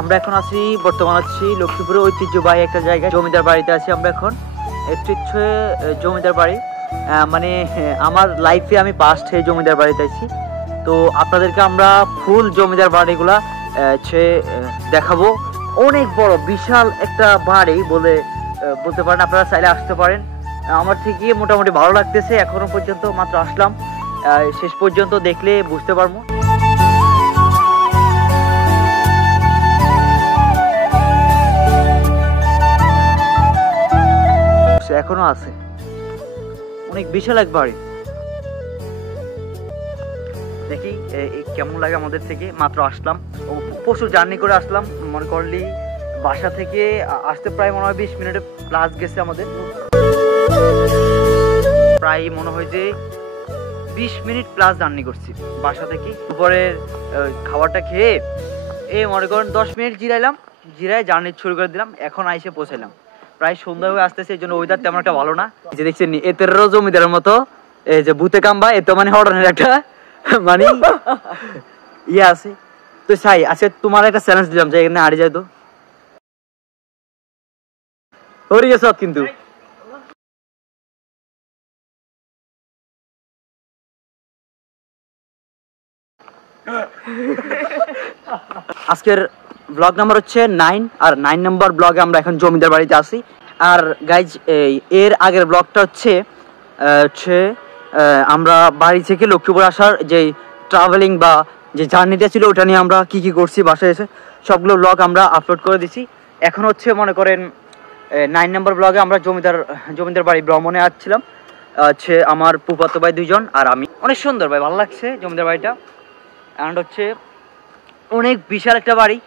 আমরা এখন আছি বর্তমান আছি লক্ষ্মীপুরে ঐতিহ্যবাহী একটা জায়গায় জমিদার বাড়িতে আছি আমরা এখন। একটু হচ্ছে জমিদার বাড়ি, মানে আমার লাইফে আমি ফার্স্ট জমিদার বাড়িতে আছি। তো আপনাদেরকে আমরা ফুল জমিদার বাড়িগুলা দেখাবো। অনেক বড় বিশাল একটা বাড়ি বলতে পারেন, আপনারা চাইলে আসতে পারেন। আমার থেকে মোটামুটি ভালো লাগতেছে, এখনো পর্যন্ত মাত্র আসলাম, শেষ পর্যন্ত দেখলে বুঝতে পারবো। এখনো আছে, অনেক বিশাল এক বাড়ি। দেখি কেমন লাগে আমাদের থেকে, মাত্র আসলাম, প্রচুর জার্নি করে আসলাম। মনে করলি বাসা থেকে আসতে প্রায় মনে হয় 20 মিনিটে প্লাস গেছে আমাদের, প্রায় মনে হয় যে 20 মিনিট প্লাস জার্নি করছি বাসা থেকে। উপরে খাবারটা খেয়ে মনে করেন 10 মিনিট জিরায় জার্নি শুরু করে দিলাম। এখন আইসে পৌঁছালাম, প্রায় সন্ধ্যা হয়ে আসতেছে, এই জন্য ওয়েদার তেমন একটা ভালো না। যে দেখছেন এতেরও জমিদারের মতো এই যে ভূতে কাম্বা, এত মানে হরনের একটা মানে ইয়ে আছে। তো চাই আচ্ছা তোমার একটা চ্যালেঞ্জ দিলাম যে এখানে হারিয়ে যায় তো হয়ে গেছ কিন্তু। আজকের ব্লগ নাম্বার হচ্ছে 9, আর 9 নম্বর ব্লগে আমরা এখন জমিদার বাড়িতে আছি। আর গাইজ এর আগের ব্লগটা হচ্ছে আমরা বাড়ি থেকে লক্ষ্মীপুর আসার যে ট্রাভেলিং বা যে জার্নিটা ছিল ওটা নিয়ে আমরা কি করছি বাসায় এসে সবগুলো ব্লগ আমরা আপলোড করে দিছি। এখন হচ্ছে মনে করেন 9 নম্বর ব্লগে আমরা জমিদার বাড়ি ভ্রমণে আসছিলাম, আমার ফুফাতো ভাই 2 জন আর আমি। অনেক সুন্দর ভাই, ভালো লাগছে জমিদার বাড়িটা, অ্যান্ড হচ্ছে অনেক বিশাল একটা বাড়ি।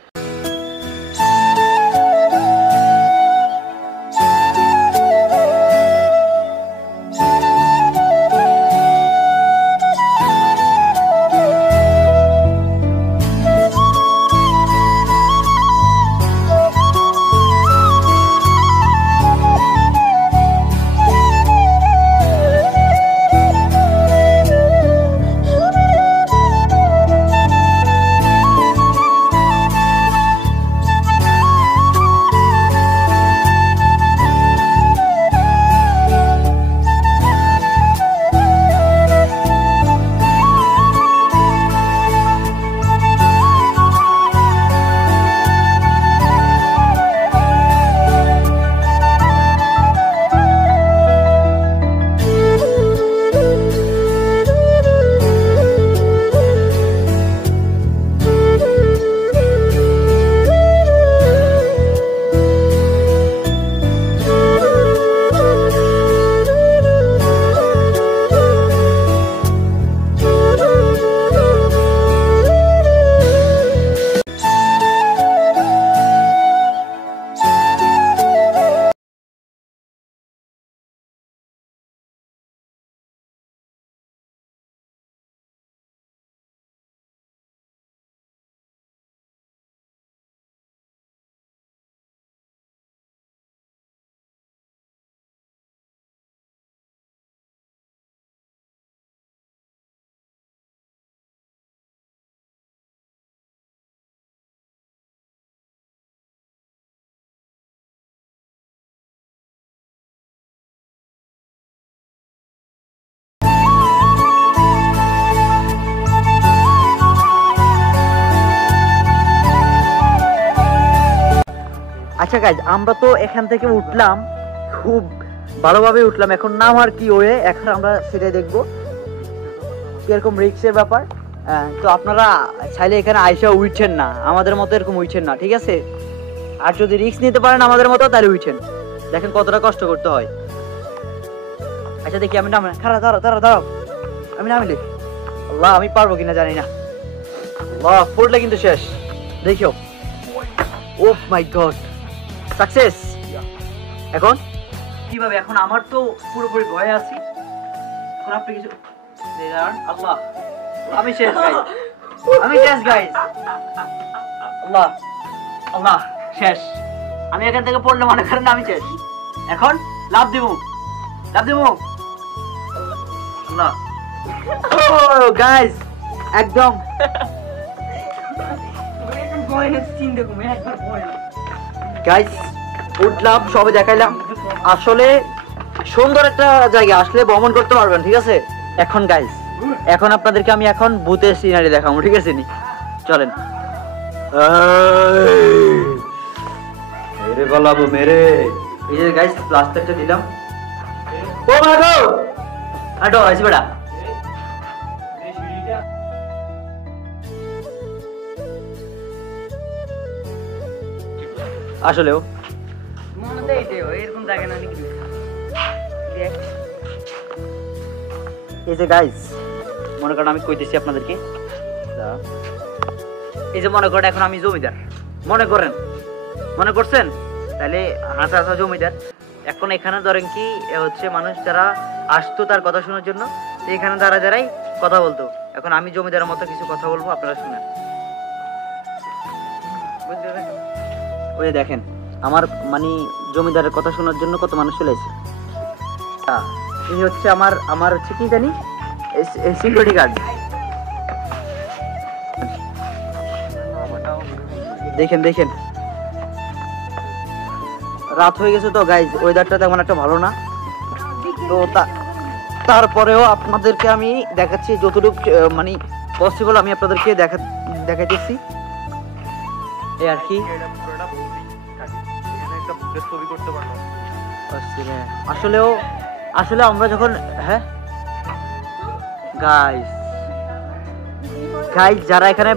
আচ্ছা গাইজ, আমরা তো এখান থেকে উঠলাম, খুব ভালোভাবে উঠলাম। এখন নামার কি ওয়ে, এখন আমরা সেটাই দেখবো কিরকম রিক্সের ব্যাপার। তো আপনারা চাইলে এখানে আইসা উঠছেন না, আমাদের মতো এরকম উঠছেন না, ঠিক আছে? আর যদি রিক্স নিতে পারেন আমাদের মতো তাহলে উঠছেন, দেখেন কতটা কষ্ট করতে হয়। আচ্ছা দেখি আমি নামে, দাঁড়াও আমি নামিলে আল্লাহ আমি পারবো কিনা জানি না। আল্লাহ পড়লে কিন্তু শেষ, দেখিও। ও মাই গড, সাকসেস। এখন কিভাবে, এখন আমার তো পুরোপুরি ভয়ে আছি। এখন আপনি কিছু আল্লাহ, আমি শেষ গাইস, আল্লাহ শেষ। আমি এখান থেকে পড়লে মনে করেন আমি শেষ। এখন লাভ দিব আল্লাহ। ও গাইস একদম গাইস উঠলাম, সবে দেখাইলাম। আসলে সুন্দর একটা জায়গা, আসলে ভ্রমণ করতে পারবেন, ঠিক আছে। এখন গাইস, এখন আপনাদেরকে আমি এখন ভূতের সিনারি দেখাবো, ঠিক আছে নি? চলেন। মেরে বলাবো মেরে। এই যে গাইস প্লাস্টারটা দিলাম। ও মাগো আটো আসি বেটা। আসলেও এরকম জায়গা না নাকি? এই যে গাইস মনে করেন আমি কইতেছি আপনাদেরকে, এই যে মনে করেন এখন আমি জমিদার, মনে করেন, মনে করছেন, তাহলে হাসা হাসা জমিদার। এখন এখানে ধরেন কি হচ্ছে মানুষ যারা আসতো তার কথা শোনার জন্য, তো এখানে যারা যারাই কথা বলতো। এখন আমি জমিদারের মতো কিছু কথা বলবো, আপনারা শুনেন। ওই দেখেন আমার মানে জমিদারের কথা শোনার জন্য কত মানুষ চলে এসেছে। এই হচ্ছে আমার হচ্ছে কি জানি সিকিউরিটি গার্ড। দেখেন দেখেন রাত হয়ে গেছে তো গাইজ, ওয়েদারটা তেমন একটা ভালো না। তো তারপরেও আপনাদেরকে আমি দেখাচ্ছি যতটুকু মানে পসিবল, আমি আপনাদেরকে দেখাইতেছি এই আর কি। আসলে আমরা যখন গাইজ যারা এখানে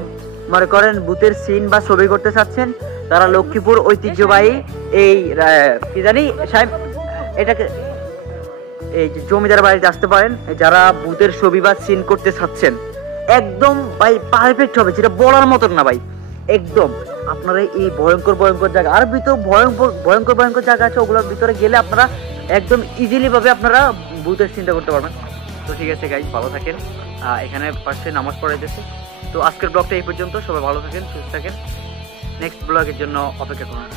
মনে করেন ভূতের সিন বা ছবি করতে চাচ্ছেন, তারা লক্ষ্মীপুর ঐতিহ্যবাহী এই কি জানি সাহেব এটাকে এই জমিদার বাড়িতে আসতে পারেন। যারা ভূতের ছবি বা সিন করতে চাচ্ছেন একদম ভাই পারফেক্ট হবে, যেটা বলার মতন না ভাই, একদম। আপনারা এই ভয়ঙ্কর ভয়ঙ্কর জায়গা, আর ভিতর ভয়ঙ্কর ভয়ঙ্কর জায়গা আছে, ওগুলোর ভিতরে গেলে আপনারা একদম ইজিলি ভাবে আপনারা ভূতের চিন্তা করতে পারবেন। তো ঠিক আছে গাইজ, ভালো থাকেন। এখানে পাশে নামাজ পড়াইতেছে। তো আজকের ব্লগটা এই পর্যন্ত। সবাই ভালো থাকেন, সুস্থ থাকেন। নেক্সট ব্লগের জন্য অপেক্ষা করুন।